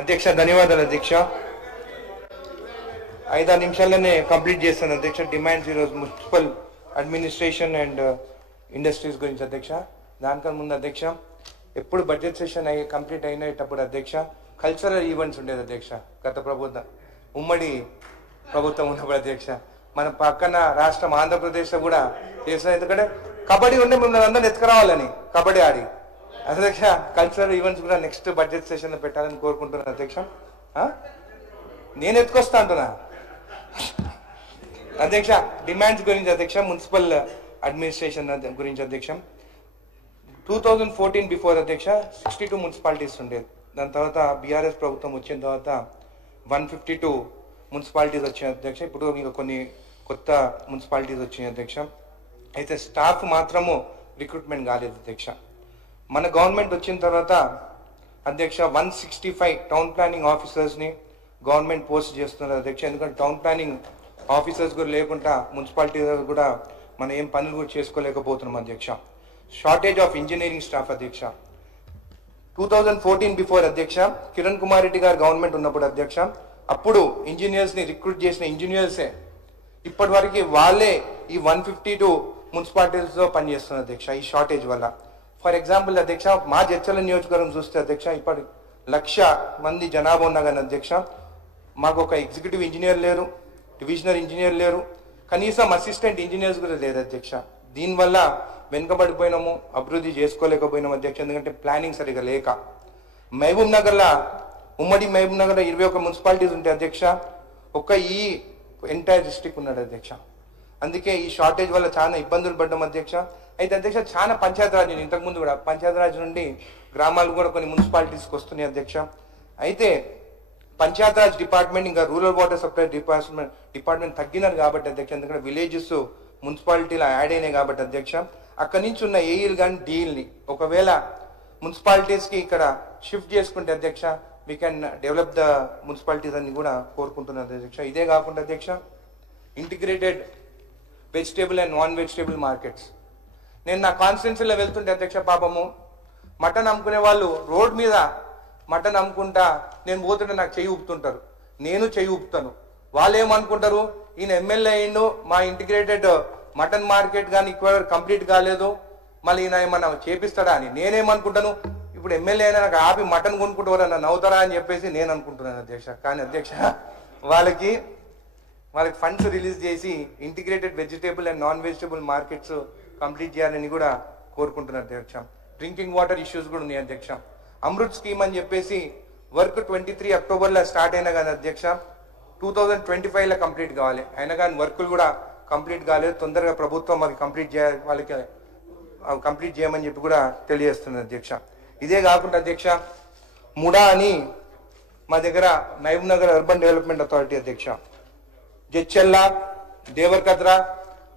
అధ్యక్ష ధన్యవాదాలు అధ్యక్ష. 5 నిమిషాల్లోనే కంప్లీట్ చేస్తాను అధ్యక్ష. డిమాండ్స్ ఈరోజు మున్సిపల్ అడ్మినిస్ట్రేషన్ అండ్ ఇండస్ట్రీస్ గురించి అధ్యక్ష. దానికన్నా ముందు అధ్యక్ష, ఎప్పుడు బడ్జెట్ సెషన్ కంప్లీట్ అయినప్పుడు అధ్యక్ష కల్చరల్ ఈవెంట్స్ ఉండేది అధ్యక్ష. గత ప్రభుత్వం ఉమ్మడి ప్రభుత్వం ఉన్నప్పుడు అధ్యక్ష మన పక్కన రాష్ట్రం ఆంధ్రప్రదేశ్లో కూడా చేసిన, ఎందుకంటే కబడ్డీ ఉండే మిమ్మల్ని అందరిని ఎత్తుకురావాలని కబడ్డీ ఆడి అధ్యక్ష. కల్చరల్ ఈవెంట్స్ కూడా నెక్స్ట్ బడ్జెట్ సెషన్లో పెట్టాలని కోరుకుంటున్నాను అధ్యక్ష. నేను ఎత్తుకొస్తా అంటున్నా అధ్యక్ష. డిమాండ్స్ గురించి అధ్యక్ష, మున్సిపల్ అడ్మినిస్ట్రేషన్ గురించి అధ్యక్ష. 2014 బిఫోర్ అధ్యక్ష 62 మున్సిపాలిటీస్ ఉండేది. దాని తర్వాత బీఆర్ఎస్ ప్రభుత్వం వచ్చిన తర్వాత 152 మున్సిపాలిటీస్ వచ్చాయి అధ్యక్ష. ఇప్పుడు ఇంకా కొన్ని కొత్త మున్సిపాలిటీస్ వచ్చాయి అధ్యక్ష. అయితే స్టాఫ్ మాత్రము రిక్రూట్మెంట్ కాలేదు అధ్యక్ష. మన గవర్నమెంట్ వచ్చిన తర్వాత అధ్యక్ష 165 టౌన్ ప్లానింగ్ ఆఫీసర్స్ని గవర్నమెంట్ పోస్ట్ చేస్తున్నారు అధ్యక్ష. ఎందుకంటే టౌన్ ప్లానింగ్ ఆఫీసర్స్ కూడా లేకుండా మున్సిపాలిటీ కూడా మనం ఏం పనులు కూడా చేసుకోలేకపోతున్నాం అధ్యక్ష. షార్టేజ్ ఆఫ్ ఇంజనీరింగ్ స్టాఫ్ అధ్యక్ష. 2014 బిఫోర్ అధ్యక్ష కిరణ్ కుమార్ రెడ్డి గారు గవర్నమెంట్ ఉన్నప్పుడు అధ్యక్ష, అప్పుడు ఇంజనీర్స్ని రిక్రూట్ చేసిన ఇంజనీర్సే ఇప్పటి వరకు వాళ్ళే ఈ 152 మున్సిపాలిటీస్లో పనిచేస్తున్నారు అధ్యక్ష ఈ షార్టేజ్ వల్ల. ఫర్ ఎగ్జాంపుల్ అధ్యక్ష, మా జడ్చర్ల నియోజకవర్గం చూస్తే అధ్యక్ష ఇప్పటి 1,00,000 మంది జనాభా ఉన్నా కానీ అధ్యక్ష మాకు ఒక ఎగ్జిక్యూటివ్ ఇంజనీర్ లేరు, డివిజనల్ ఇంజనీర్ లేరు, కనీసం అసిస్టెంట్ ఇంజనీర్స్ కూడా లేరు అధ్యక్ష. దీనివల్ల వెనుకబడిపోయినాము, అభివృద్ధి చేసుకోలేకపోయినాము అధ్యక్ష. ఎందుకంటే ప్లానింగ్ సరిగా లేక. మహబూబ్ నగర్లో ఉమ్మడి మహబూబ్ నగర్లో 21 మున్సిపాలిటీస్ ఉంటాయి అధ్యక్ష. ఒక్క ఈ ఎంటైర్ డిస్ట్రిక్ట్ ఉన్నాడు అధ్యక్ష. అందుకే ఈ షార్టేజ్ వల్ల చాలా ఇబ్బందులు పడ్డాం అధ్యక్ష. అయితే అధ్యక్ష చాలా పంచాయతీరాజ్ ఇంతకుముందు కూడా పంచాయతీరాజ్ నుండి గ్రామాలు కూడా కొన్ని మున్సిపాలిటీస్కి వస్తున్నాయి అధ్యక్ష. అయితే పంచాయతీరాజ్ డిపార్ట్మెంట్ ఇంకా రూరల్ వాటర్ సప్లై డిపార్ట్మెంట్ తగ్గినారు కాబట్టి అధ్యక్ష, ఎందుకంటే విలేజెస్ మున్సిపాలిటీలో యాడ్ అయినాయి కాబట్టి అధ్యక్ష, అక్కడి నుంచి ఉన్న ఏఈలు కానీ డీల్ని ఒకవేళ మున్సిపాలిటీస్కి ఇక్కడ షిఫ్ట్ చేసుకుంటే అధ్యక్ష we can develop the municipalities అని కూడా కోరుకుంటున్నారు అధ్యక్ష. ఇదే కాకుండా అధ్యక్ష integrated vegetable and non vegetable markets. నేను నా కాన్స్టిట్యున్సీలో వెళ్తుంటే అధ్యక్ష పాపము మటన్ అమ్ముకునే వాళ్ళు రోడ్ మీద మటన్ అమ్ముకుంటా నేను పోతుంటే నాకు చెయ్యి ఊపుతుంటారు, నేను చెయ్యి ఊపుతాను. వాళ్ళు ఏమనుకుంటారు, ఈయన ఎమ్మెల్యే అయ్యిండు, మా ఇంటిగ్రేటెడ్ మటన్ మార్కెట్ కానీ ఇక్కడ కంప్లీట్ కాలేదు, మళ్ళీ ఈయన ఏమన్నా చేపిస్తాడా అని. నేనేమనుకుంటాను, ఇప్పుడు ఎమ్మెల్యే అయినా నాకు ఆపి మటన్ కొనుక్కుంటూ నన్ను నవ్వుతారా అని చెప్పేసి నేను అనుకుంటున్నాను అధ్యక్ష. కానీ అధ్యక్ష వాళ్ళకి ఫండ్స్ రిలీజ్ చేసి integrated vegetable and non vegetable markets complete చేయాలని కూడా కోరుకుంటున్నారు అధ్యక్ష. డ్రింకింగ్ వాటర్ ఇష్యూస్ కూడా ఉన్నాయి అధ్యక్ష. అమృత్ స్కీమ్ అని చెప్పేసి వర్క్ 23 అక్టోబర్లో స్టార్ట్ అయినా కానీ అధ్యక్ష 2025లో కంప్లీట్ కావాలి. అయినా కానీ వర్కులు కూడా కంప్లీట్ కాలేదు. తొందరగా ప్రభుత్వం మరి వాళ్ళకి కంప్లీట్ చేయమని చెప్పి కూడా తెలియజేస్తుంది అధ్యక్ష. ఇదే కాకుండా అధ్యక్ష ముడా అని మా దగ్గర Mahabubnagar urban development authority అధ్యక్ష, జడ్చెల్ల, దేవరకద్ర,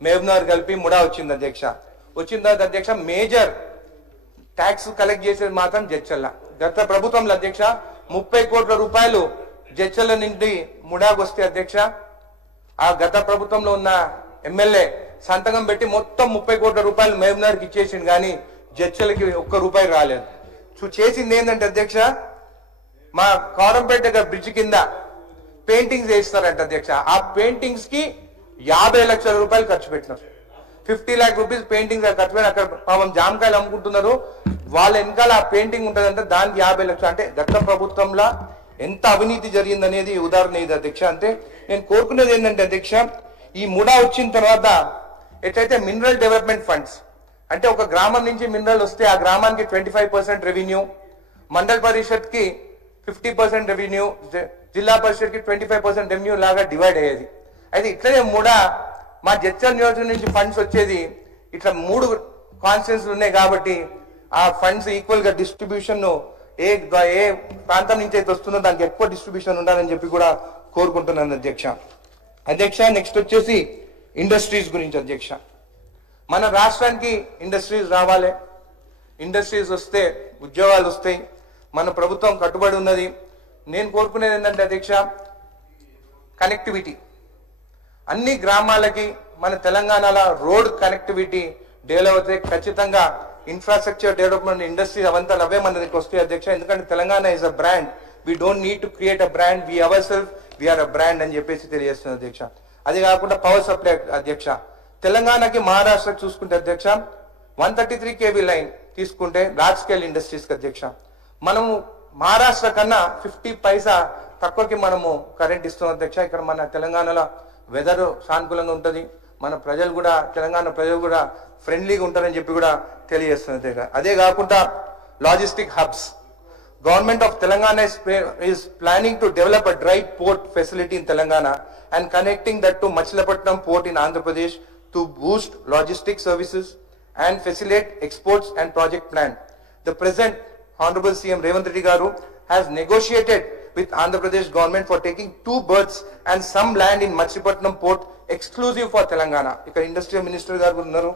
మహబూబ్ నగర్ కలిపి ముడా వచ్చింది అధ్యక్ష. వచ్చిన తర్వాత అధ్యక్ష మేజర్ ట్యాక్స్ కలెక్ట్ చేసేది మాత్రం జడ్చెల్ల. గత ప్రభుత్వంలో అధ్యక్ష 30 కోట్ల రూపాయలు జడ్చెల్ల నుండి ముడాకు వస్తే అధ్యక్ష ఆ గత ప్రభుత్వంలో ఉన్న ఎమ్మెల్యే సంతకం పెట్టి మొత్తం 30 కోట్ల రూపాయలు మహబూబ్ నగర్కి ఇచ్చేసింది, కానీ జడ్చెల్లకి ₹1 రాలేదు. చేసింది ఏంటంటే అధ్యక్ష మా కౌరంపేట దగ్గర బ్రిడ్జ్ కింద పెయింటింగ్స్ వేస్తారంట అధ్యక్ష. ఆ పెయింటింగ్స్ కి 50 లక్షల రూపాయలు ఖర్చు పెట్టినారు. 50 lakh రూపీస్ పెయింటింగ్స్ ఖర్చు పెట్టి అక్కడ పాపం జామకాయలు అమ్ముకుంటున్నారు. వాళ్ళ వెనకాల ఆ పెయింటింగ్ ఉంటుందంటే దానికి 50 లక్షలు. అంటే గత ప్రభుత్వంలో ఎంత అవినీతి జరిగిందనేది ఉదాహరణ ఇది అధ్యక్ష. అంటే నేను కోరుకునేది ఏంటంటే అధ్యక్ష, ఈ ముడా వచ్చిన తర్వాత ఎట్లయితే మినరల్ డెవలప్మెంట్ ఫండ్స్ అంటే ఒక గ్రామం నుంచి మినరల్ వస్తే ఆ గ్రామానికి 25% రెవెన్యూ, మండల్ పరిషత్ కి 50% రెవెన్యూ, జిల్లా పరిషత్ కి 25% రెవెన్యూ లాగా డివైడ్ అయ్యేది. అయితే ఇట్లనే ముడా మా జడ్చర్ల నియోజకవర్గం నుంచి ఫండ్స్ వచ్చేది. ఇట్లా 3 కాన్స్టిట్యున్సీలు ఉన్నాయి కాబట్టి ఆ ఫండ్స్ ఈక్వల్ గా డిస్ట్రిబ్యూషన్ ఏ ప్రాంతం నుంచి అయితే వస్తుందో దానికి ఎక్కువ డిస్ట్రిబ్యూషన్ ఉండాలని చెప్పి కూడా కోరుకుంటున్నాను అధ్యక్ష. అధ్యక్ష నెక్స్ట్ వచ్చేసి ఇండస్ట్రీస్ గురించి అధ్యక్ష. మన రాష్ట్రానికి ఇండస్ట్రీస్ రావాలి, ఇండస్ట్రీస్ వస్తే ఉద్యోగాలు వస్తాయి, మన ప్రభుత్వం కట్టుబడి ఉన్నది. నేను కోరుకునేది ఏంటంటే అధ్యక్ష కనెక్టివిటీ అన్ని గ్రామాలకి మన తెలంగాణలో రోడ్ కనెక్టివిటీ డెవలప్ అయితే ఖచ్చితంగా ఇన్ఫ్రాస్ట్రక్చర్ డెవలప్మెంట్ ఇండస్ట్రీస్ అవంతా అవే మన దగ్గరికి వస్తాయి అధ్యక్ష. ఎందుకంటే Telangana is a brand, we don't need to create a brand, we our self we are a brand అని చెప్పేసి తెలియజేస్తుంది అధ్యక్ష. అది కాకుండా పవర్ సప్లై అధ్యక్ష, తెలంగాణకి మహారాష్ట్రకు చూసుకుంటే అధ్యక్ష 133 kV లైన్ తీసుకుంటే లార్జ్ స్కేల్ ఇండస్ట్రీస్ కి అధ్యక్ష, మనము మహారాష్ట్ర కన్నా 50 పైసా తక్కువకి మనము కరెంట్ ఇస్తున్నాం అధ్యక్ష. ఇక్కడ మన తెలంగాణలో వెదర్ సానుకూలంగా ఉంటుంది, మన ప్రజలు కూడా తెలంగాణ ప్రజలు కూడా ఫ్రెండ్లీగా ఉంటారని చెప్పి కూడా తెలియజేస్తుంది. అదే కాకుండా logistic hubs, government of Telangana is planning to develop a dry port facility in Telangana and connecting that to Machilapatnam port in Andhra Pradesh to boost logistic services and facilitate exports and project plan. The present Honorable CM Revanth Reddy Garu has negotiated with Andhra Pradesh government for taking 2 berths and some land in Machilapatnam port exclusive for Telangana. ఇక్కడ industrial minister గారు ఉన్నారు.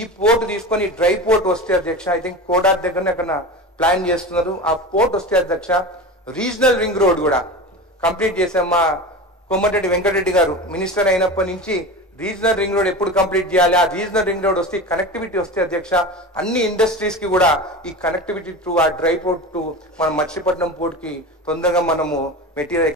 ఈ port తీసుకొని dry port వస్తే అధ్యక్ష, I think కోడార్ దగ్గరనే అక్కడ plan చేస్తున్నారు. ఆ పోర్ట్ వస్తే అధ్యక్ష రీజనల్ రింగ్ రోడ్ కూడా కంప్లీట్ చేసాం. మా కోమటిరెడ్డి వెంకటరెడ్డి గారు మినిస్టర్ అయినప్పటి నుంచి రీజనల్ రింగ్ రోడ్ ఎప్పుడు కంప్లీట్ చేయాలి, ఆ రీజనల్ రింగ్ రోడ్ వస్తే కనెక్టివిటీ వస్తే అధ్యక్ష అన్ని ఇండస్ట్రీస్ కి కూడా ఈ కనెక్టివిటీ టు ఆ డ్రై పోర్ట్ టు మన మచిలీపట్నం పోర్ట్ కి తొందరగా మనము మెటీరియల్